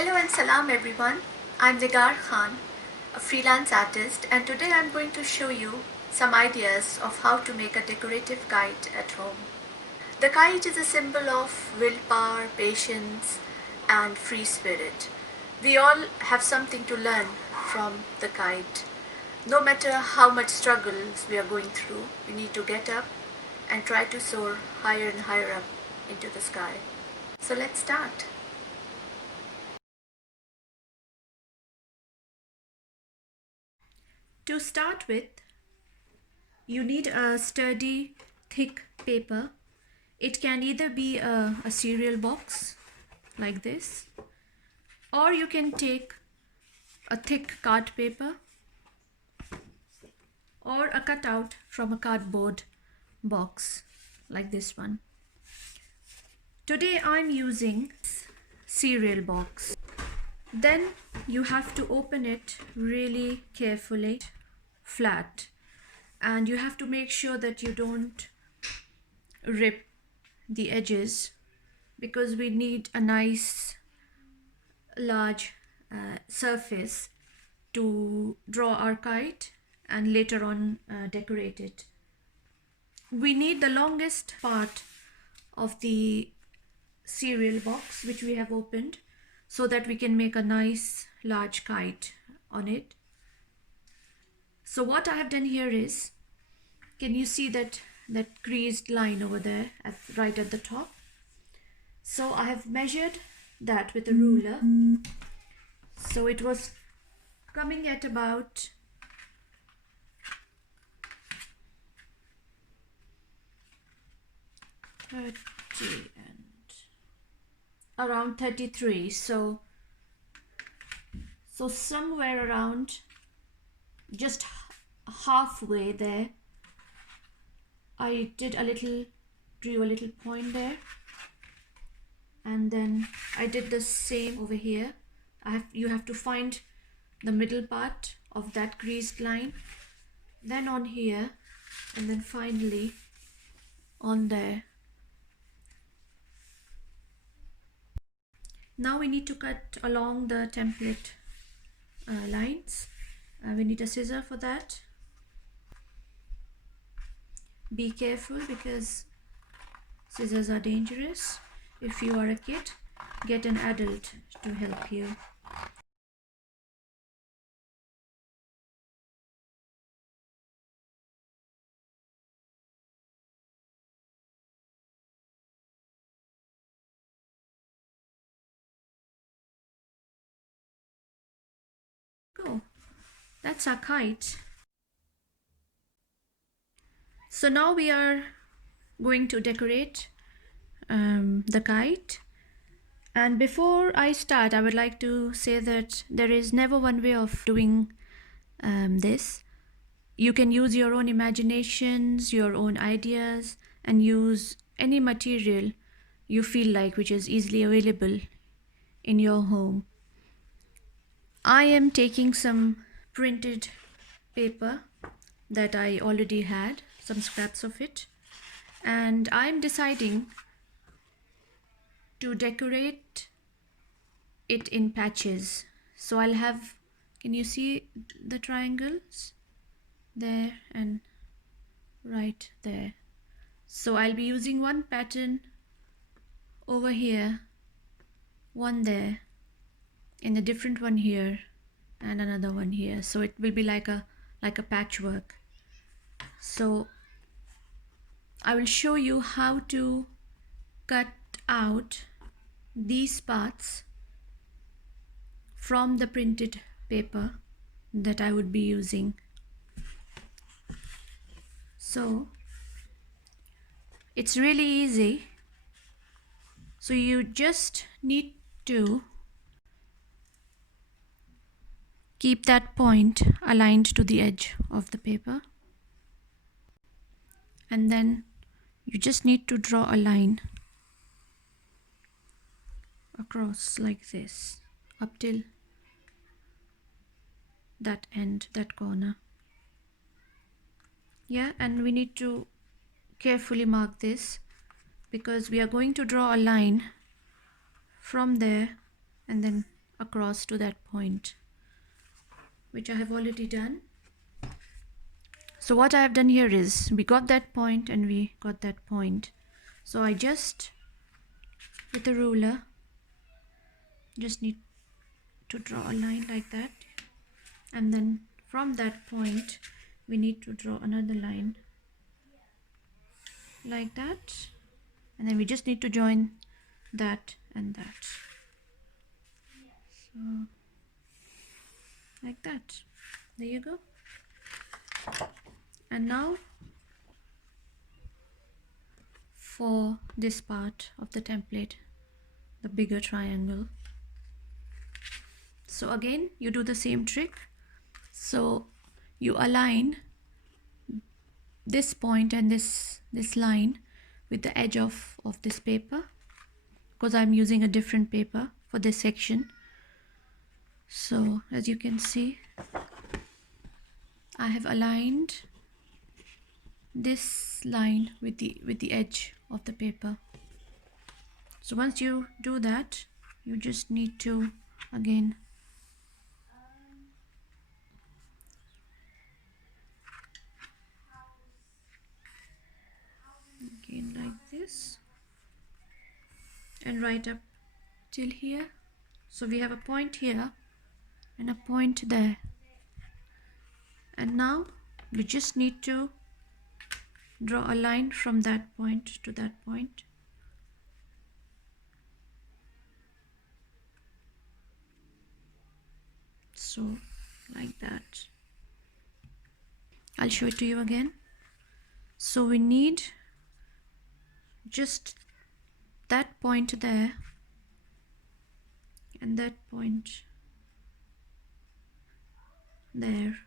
Hello and salam everyone. I'm Nigar Khan, a freelance artist, and today I'm going to show you some ideas of how to make a decorative kite at home. The kite is a symbol of willpower, patience, and free spirit. We all have something to learn from the kite. No matter how much struggles we are going through, we need to get up and try to soar higher and higher up into the sky. So let's start. To start with, you need a sturdy, thick paper. It can either be a cereal box like this, or you can take a thick card paper or a cutout from a cardboard box like this one. Today I'm using cereal box. Then you have to open it really carefully, flat, and you have to make sure that you don't rip the edges because we need a nice large surface to draw our kite and later on decorate it. We need the longest part of the cereal box which we have opened so that we can make a nice large kite on it. So what I have done here is, can you see that creased line over there right at the top? So I have measured that with a ruler. So it was coming at about 30 and around 33. So somewhere around just halfway there, I drew a little point there, and then I did the same over here. You have to find the middle part of that creased line, then on here, and then finally on there. Now we need to cut along the template lines. We need a scissor for that. Be careful because scissors are dangerous. If you are a kid, get an adult to help you. Go. That's our kite. So now we are going to decorate the kite. And before I start, I would like to say that there is never one way of doing this. You can use your own imaginations, your own ideas, and use any material you feel like which is easily available in your home. I am taking some printed paper that I already had, some scraps of it, and I'm deciding to decorate it in patches. So I'll have, can you see the triangles there and right there? So I'll be using one pattern over here, one there, and a different one here, and another one here. So it will be like a patchwork. So I will show you how to cut out these parts from the printed paper that I would be using. So it's really easy. So you just need to keep that point aligned to the edge of the paper, and then you just need to draw a line across like this up till that end, that corner. Yeah, and we need to carefully mark this because we are going to draw a line from there and then across to that point, which I have already done. So what I have done here is we got that point and we got that point. So I just, with a ruler, just need to draw a line like that, and then from that point we need to draw another line like that, and then we just need to join that and that. So like that, there you go. And now for this part of the template, the bigger triangle. So again you do the same trick. So you align this point and this line with the edge of this paper, because I'm using a different paper for this section. So as you can see, I have aligned this line with the edge of the paper. So once you do that, you just need to again like this and right up till here. So we have a point here and a point there, and now we just need to draw a line from that point to that point. So like that. I'll show it to you again. So we need just that point there and that point there,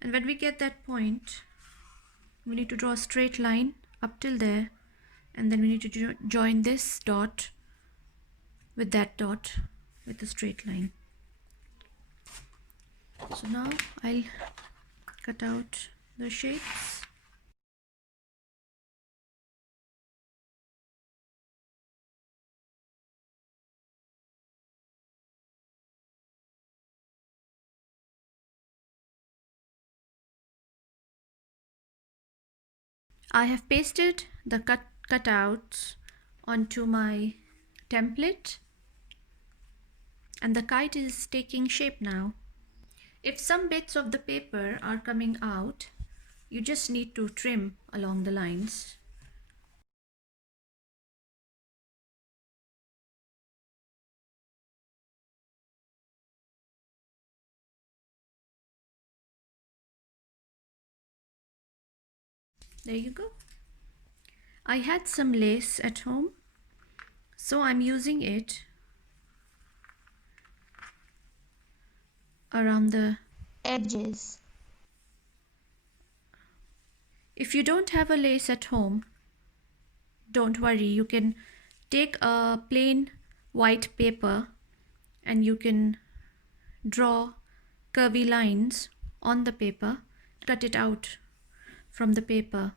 and when we get that point we need to draw a straight line up till there, and then we need to join this dot with that dot with a straight line. So now I'll cut out the shapes. I have pasted the cutouts onto my template, and the kite is taking shape now. If some bits of the paper are coming out, you just need to trim along the lines. There you go. I had some lace at home, so I'm using it around the edges. If you don't have a lace at home, don't worry, you can take a plain white paper and you can draw curvy lines on the paper, cut it out from the paper.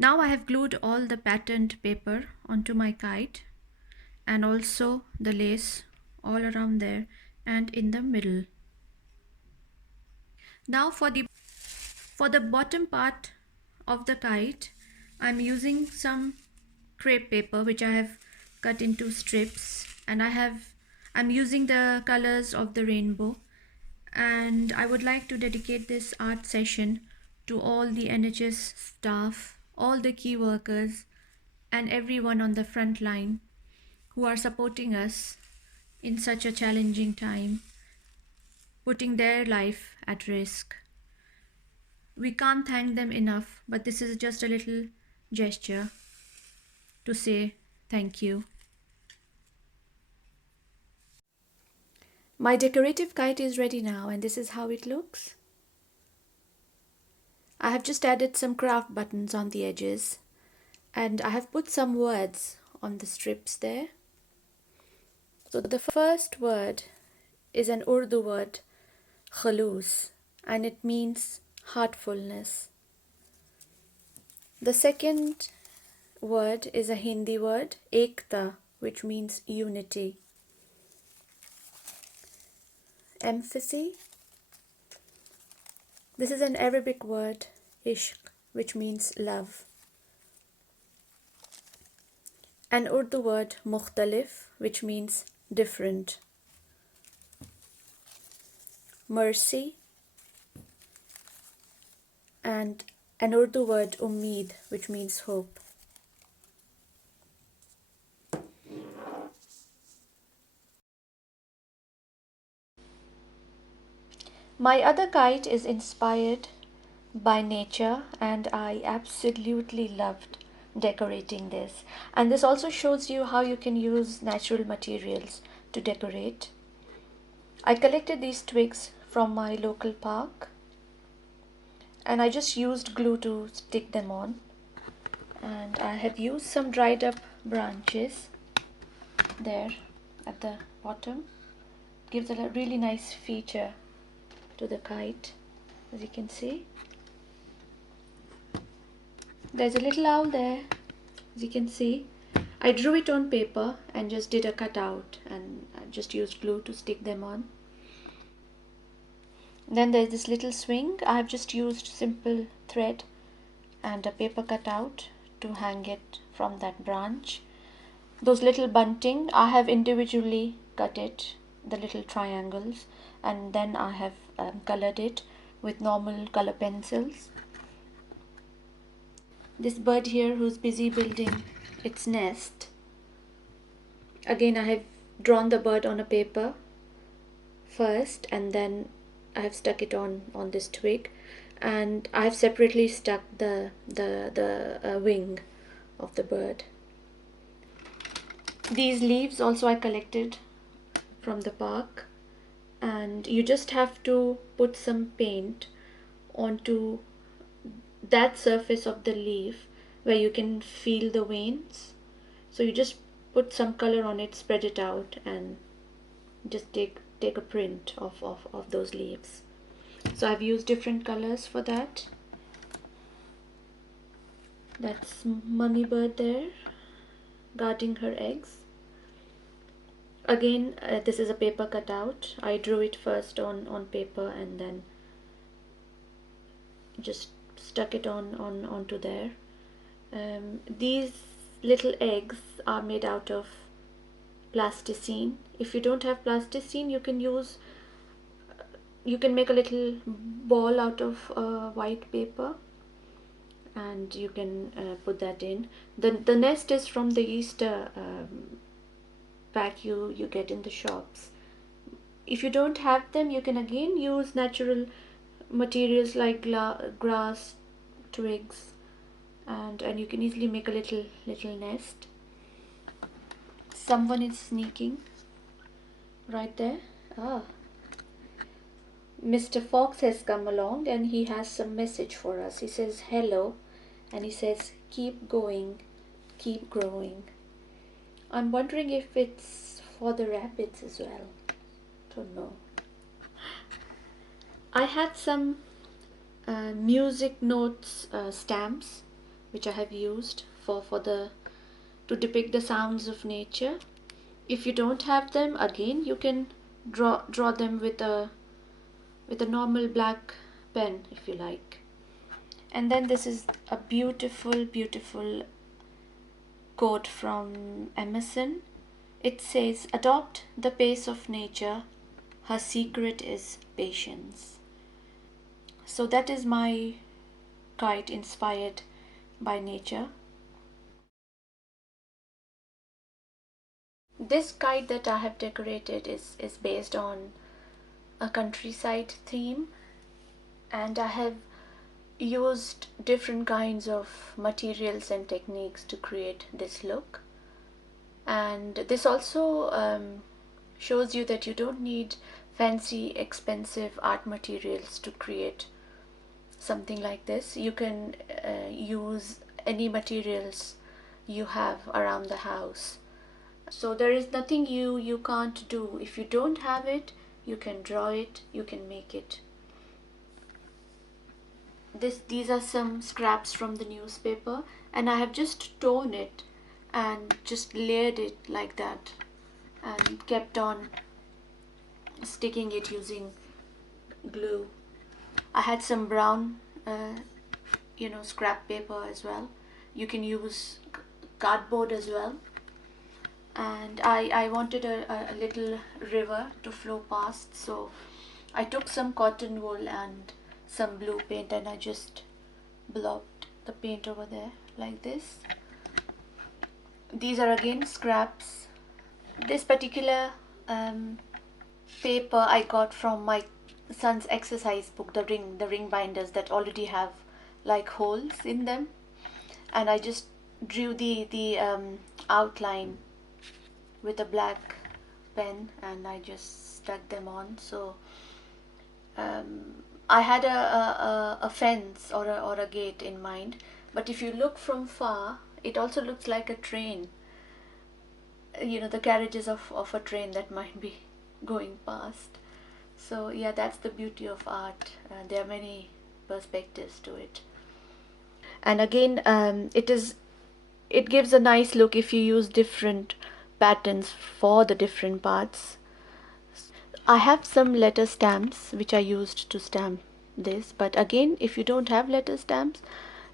Now I have glued all the patterned paper onto my kite, and also the lace all around there and in the middle. Now for the bottom part of the kite, I'm using some crepe paper which I have cut into strips, and I'm using the colors of the rainbow, and I would like to dedicate this art session to all the NHS staff, all the key workers, and everyone on the front line who are supporting us in such a challenging time, putting their life at risk. We can't thank them enough, but this is just a little gesture to say thank you. My decorative kite is ready now, and this is how it looks. I have just added some craft buttons on the edges, and I have put some words on the strips there. So the first word is an Urdu word, khaloos, and it means heartfulness. The second word is a Hindi word, ekta, which means unity. Empathy. This is an Arabic word, ishq, which means love. An Urdu word, mukhtalif, which means different. Mercy. And an Urdu word, ummeed, which means hope. My other kite is inspired by nature, and I absolutely loved decorating this. And this also shows you how you can use natural materials to decorate. I collected these twigs from my local park, and I just used glue to stick them on. And I have used some dried up branches there at the bottom. Gives a really nice feature to the kite, as you can see. There's a little owl there, as you can see. I drew it on paper and just did a cutout, and I just used glue to stick them on. Then there's this little swing. I've just used simple thread and a paper cutout to hang it from that branch. Those little bunting, I have individually cut it, the little triangles, and then I have colored it with normal color pencils. This bird here who's busy building its nest. Again, I have drawn the bird on a paper first, and then I have stuck it on this twig, and I have separately stuck the wing of the bird. These leaves also I collected from the park, and you just have to put some paint onto that surface of the leaf where you can feel the veins. So you just put some color on it, spread it out, and just take a print of those leaves. So I've used different colors for that. That's mummy bird there guarding her eggs. Again, this is a paper cutout. I drew it first on paper and then just stuck it onto there. These little eggs are made out of plasticine. If you don't have plasticine, you can make a little ball out of white paper, and you can put that in. The nest is from the Easter pack you get in the shops. If you don't have them, you can again use natural materials like grass, twigs, and you can easily make a little nest. Someone is sneaking right there. Mr. Fox has come along and he has some message for us. He says hello, and he says keep going, keep growing. I'm wondering if it's for the rabbits as well. Don't know. I had some music notes stamps which I have used to depict the sounds of nature. If you don't have them, again you can draw them with a normal black pen if you like. And then this is a beautiful quote from Emerson. It says, "Adopt the pace of nature, her secret is patience." So that is my kite inspired by nature. This kite that I have decorated is based on a countryside theme, and I have used different kinds of materials and techniques to create this look. And this also shows you that you don't need fancy expensive art materials to create something like this. You can use any materials you have around the house. So there is nothing you can't do. If you don't have it, you can draw it, you can make it. These are some scraps from the newspaper, and I have just torn it and just layered it like that and kept on sticking it using glue. I had some brown scrap paper as well. You can use cardboard as well. And I wanted a little river to flow past, so I took some cotton wool and some blue paint, and I just blobbed the paint over there like this. These are again scraps. This particular paper I got from my son's exercise book, the ring binders that already have like holes in them, and I just drew the outline with a black pen, and I just stuck them on. So I had a fence or a gate in mind, but if you look from far, it also looks like a train, the carriages of a train that might be going past. So yeah, that's the beauty of art. There are many perspectives to it, and again it gives a nice look if you use different patterns for the different parts. I have some letter stamps which I used to stamp this, but again, if you don't have letter stamps,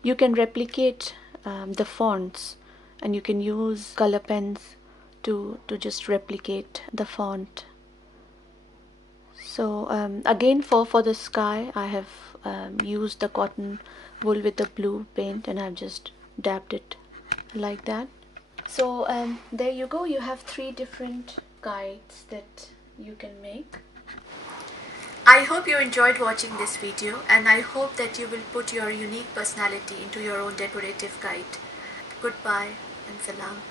you can replicate the fonts, and you can use color pens to just replicate the font. So again, for the sky, I have used the cotton wool with the blue paint, and I've just dabbed it like that. So there you go, you have 3 different kites that you can make. I hope you enjoyed watching this video, and I hope that you will put your unique personality into your own decorative kite. Goodbye and salam.